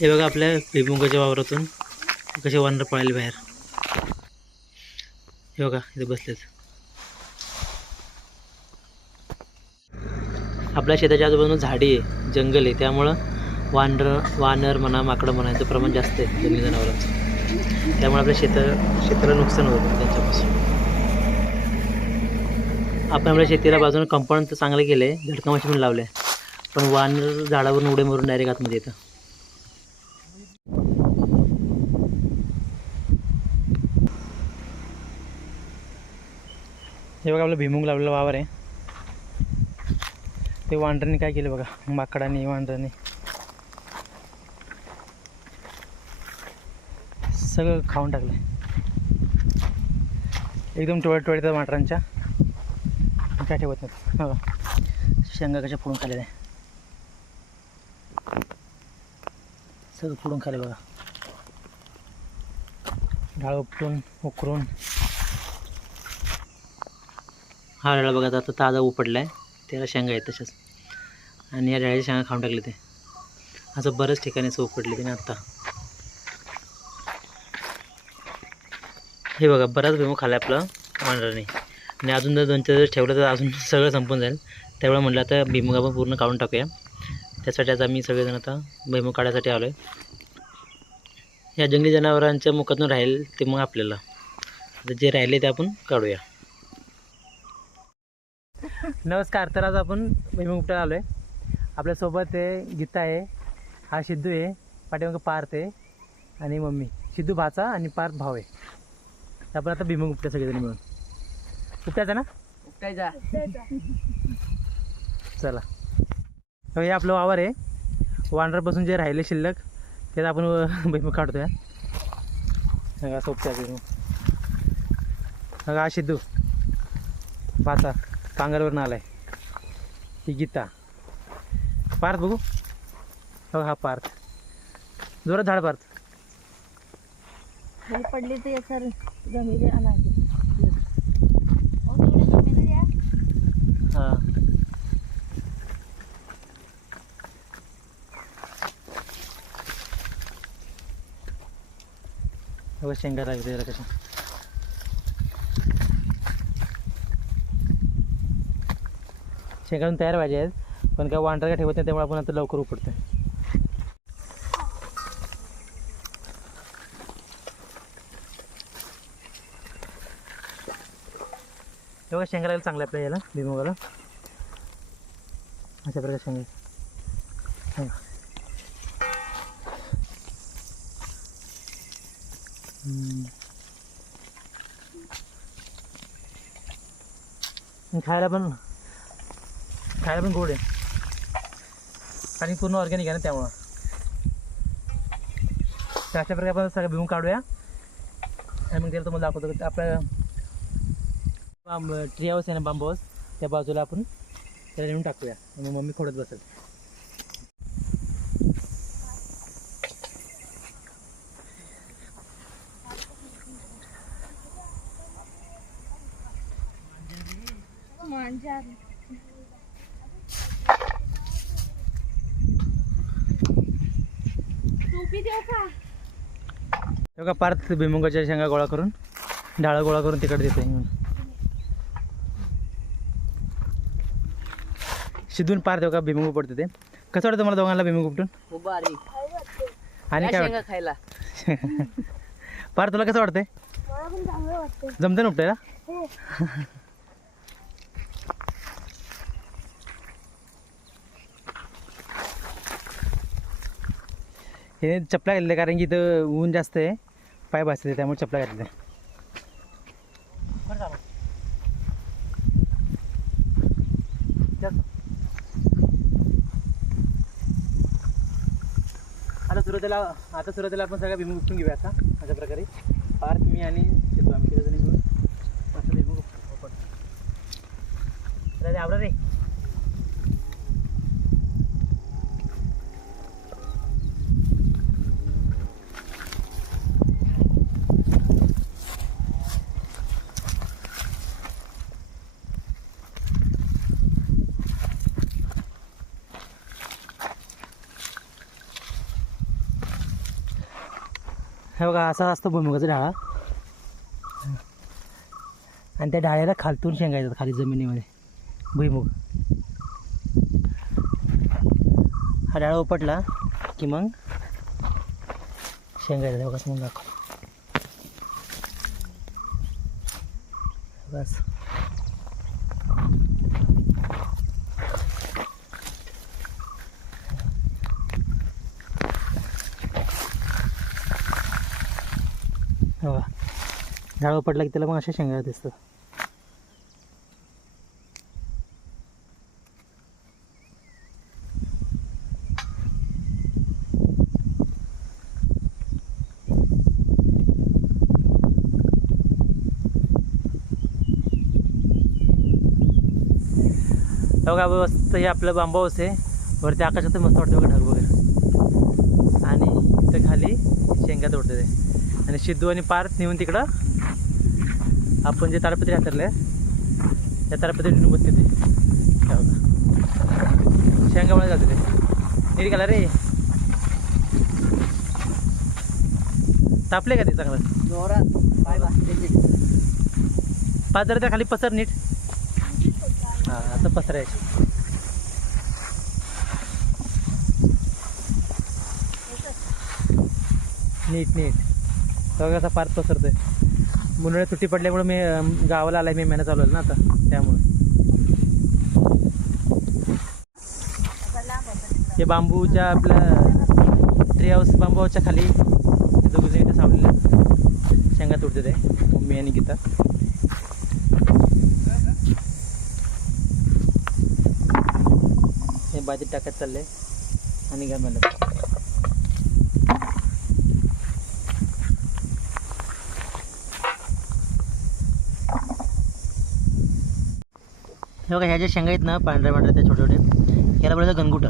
हे बघा आपल्या भुईमुगाच्या वावरातून कसे वानर पळाले बाहेर. हे बघा इथे बसलेच आपल्या शेताच्या आजूबाजूला झाडी आहे जंगल आहे त्यामुळं वानर वानर म्हणा माकडं म्हणा यांचं प्रमाण जास्त आहे जंगली जनावरांचं. त्यामुळे आपल्या शेता शेताला नुकसान होतं त्यांच्यापासून. आपण आपल्या शेतीला बाजूने कंपाऊंड तर चांगलं केलं आहे झटका मशीन पण लावलं आहे पण वानर झाडावरून उडे मारून डायरेक्ट आतमध्ये येतं. हे बघा आपलं भिमुंग लावलेलं वावर आहे. ते वांढरांनी काय केलं बघा माकडाने वांढराने सगळं खाऊन टाकलं एकदम टोळ्या टोळ्यात वांढरांच्या काय ठेवत नाही बघा. शेंगा कशा फोडून खाल्लेल्या आहे सगळं पुढून खाली बघा. डाळ उपटून उकरून. हा डाळ बघा आता ताजा उपडला आहे त्याला शेंगा आहेत तशाच आणि या डाळीच्या शेंगा खाऊन टाकले ते. असं बऱ्याच ठिकाणी असं उपडले ते आत्ता हे बघा बराच भुईमुग खाला आपलं वानराने आणि अजून जर दोन चार दिवस ठेवलं तर अजून सगळं संपून जाईल. त्यावेळेला म्हटलं आता भुईमुग आपण पूर्ण काढून टाकूया. त्यासाठी आज आम्ही सगळेजण आता भुईमुग काढायसाठी आलो आहे या जंगली जनावरांच्या मुखातून राहील ते मग आपल्याला. जे राहिले ते आपण काढूया. नमस्कार तर आज आपण उपटायला आलो आहे आपल्यासोबत आहे गीता आहे हा सिद्धू आहे पाठीमागं पार्थ आहे आणि मम्मी. सिद्धू भाचा आणि पार्थ भाव आहे. आपण आता भुईमुग उपट्या सगळेजण मिळून. उपटायचा ना? उपटायचा. चला. तर हे आपलं वावर आहे. वानरापासून जे राहिले शिल्लक त्यात आपण भुईमुग काढतोय. हा. असं उपटायचं भुईमुग बघा हा सिद्धू भाचा कांगारवरून आलाय. ही गीता. पार्थ बघू. हो हा पार्थ. जोरात झाड पार्थ. पडली तर या सर जमिनी आला द्या हां. व शेंगा लागते जरा कशा. शेंगातून तयार व्हायचे आहेत पण काय वांडर काय ठेवत नाही त्यामुळे आपण आता लवकर उपडतोय तेव्हा शेंगा लागेल चांगलं आपल्या याला भीमुगाला अशा प्रकारे शेंगा शेंगा. हम्म. आणि खायला पण खायला पण गोड आहे. आणि पूर्ण ऑर्गॅनिक आहे ना त्यामुळं. तर अशा प्रकारे आपण सगळं भिवून काढूया. आणि मग त्याला तुम्हाला दाखवतो आपल्या बांब ट्री हाऊस आहे ना बांबू हाऊस त्या बाजूला आपण त्याला नेऊन टाकूया. मग मम्मी खोडत बसेल. मांजार. टोपी देऊ का? पार्थ भुईमुगाच्या शेंगा गोळा करून डाळं गोळा करून तिकडे देते शिदून पार्थ बघा भुईमुग पडते ते. कसं वाटतं मला दोघांना भुईमुग उपटून खूप आणि काय शेंगा खायला. वाटतं पार्थ तुला कसं वाटतंय. जमतं ना उपटायला? हे. हे चपला घातल्या कारण की इथं ऊन जास्त आहे. पाय भासते त्यामुळे चपला घातल्या आता सुरुवातीला आता सुरुवातीला आपण सगळ्या भीमुख उपटून घेऊया आता अशा प्रकारे. पार्थ मी आणि शेतू आम्ही तिघ जणी मिळून. असं भीमुख उपटतो आवडा रे. हे बघा असा असतो भुईमुगाचा डाळा आणि त्या डाळ्याला खालतून शेंगायचं खाली जमिनीमध्ये. भुईमुग. हा डाळा उपटला की मग शेंगायचा बघा मग दाखव. बस. हो. झाड पडला की त्याला मग अशा शेंगा दिसतात. हो बघा मस्त हे आपलं बांबा आहे. वरती आकाशात मस्त वाटतं बघा ढग वगैरे. आणि इथं खाली शेंगा तोडते ते आणि सिद्धू आणि पार्थ नेऊन तिकडं आपण जे ताडपत्री हातरले त्या ताडपत्री नेऊन बसते ते. हे बघा. शेंगामुळे जाते ते. नीट गेला रे तापले का ते चांगलं? जोरात. पाच जरा त्या खाली पसर नीट. हां असं पसरायचं. नीट नीट. कसा पार्थ पसरतोय. मुलं सुट्टी पडल्यामुळे मी गावाला आलाय मी महिना चालू आहे ना आता त्यामुळे. हे बांबूच्या आपल्या ट्री हाऊस बांबू हाऊसच्या खाली ते इथे सावलेले शेंगा तुटते ते मम्मी आणि गीता. हे भाजीत टाकत चालले आणि गमेला हे बघा ह्या ज्या शेंगा आहेत ना पांढऱ्या पांढऱ्या त्या छोटे छोटे ह्याला बोलायचं गणगुटा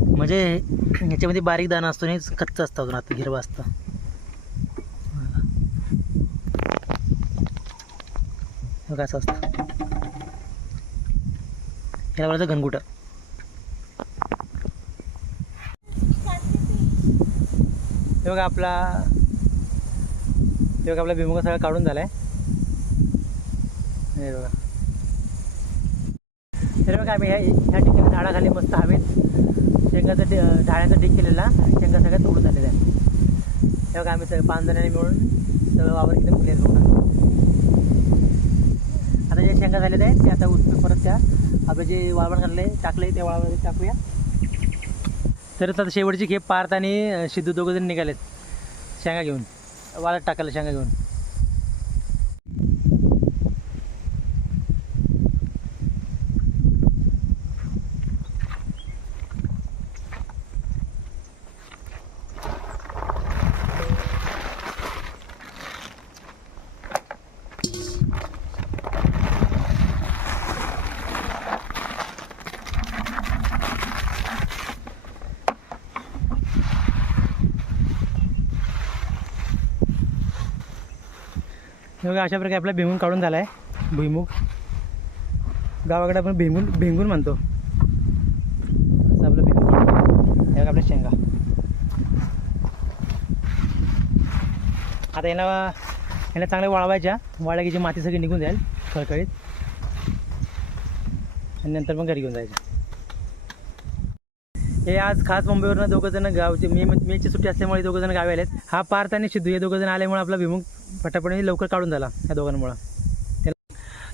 म्हणजे ह्याच्यामध्ये बारीक दाणा असतो आणि कच्चा असतं अजून आता हिरवा असतं. बघा असं असतं. ह्याला बोलायचं गणगुटा हे बघा आपला हे बघा आपला भीमुगा सगळा काढून झाला हे बघा. बघा आम्ही ह्या ह्या ठिकाणी झाडाखाली मस्त हवेत. शेंगाचा डे ढाळ्याचा डीक केलेला. शेंगा सगळ्या तोडून झालेल्या आहेत. तेव्हा बघा आम्ही सगळे पाच जणांनी मिळून सगळं वावर एकदम क्लिअर करून आता जे शेंगा झालेल्या आहेत ते आता उठून परत त्या. आपलं जे वाळवण घालले टाकले त्या वाळवण टाकूया. तर आता शेवटची खेप पार्थ आणि सिद्धू दोघं जण निघालेत. शेंगा घेऊन. वाळत टाकायला शेंगा घेऊन. बघा अशा प्रकारे आपला भिमून काढून झाला आहे भुईमुग. गावाकडे आपण भेंगून भेंगून म्हणतो. असं आपलं भुईमुग काढून हे बघा आपल्या शेंगा. आता याला याला चांगल्या वाळवायच्या. वाळल्या की जी माती सगळी निघून जाईल खळखळीत. आणि नंतर मग घरी घेऊन जायचं. हे आज खास मुंबईवरनं दोघं जण गावचे मे मेची सुट्टी असल्यामुळे दोघं जण गावी आलेत. हा पार्थ आणि सिद्धू हे दोघं जण आल्यामुळे आपला भिमुख पटापट लवकर काढून झाला या दोघांमुळं.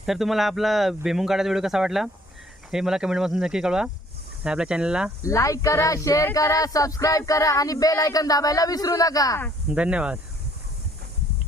तर तुम्हाला आपला भीमुग काढायचा व्हिडिओ कसा वाटला हे मला कमेंटमधून नक्की कळवा. आणि आपल्या चॅनलला लाईक करा शेअर करा सबस्क्राईब करा आणि बेल आयकन दाबायला विसरू नका. धन्यवाद.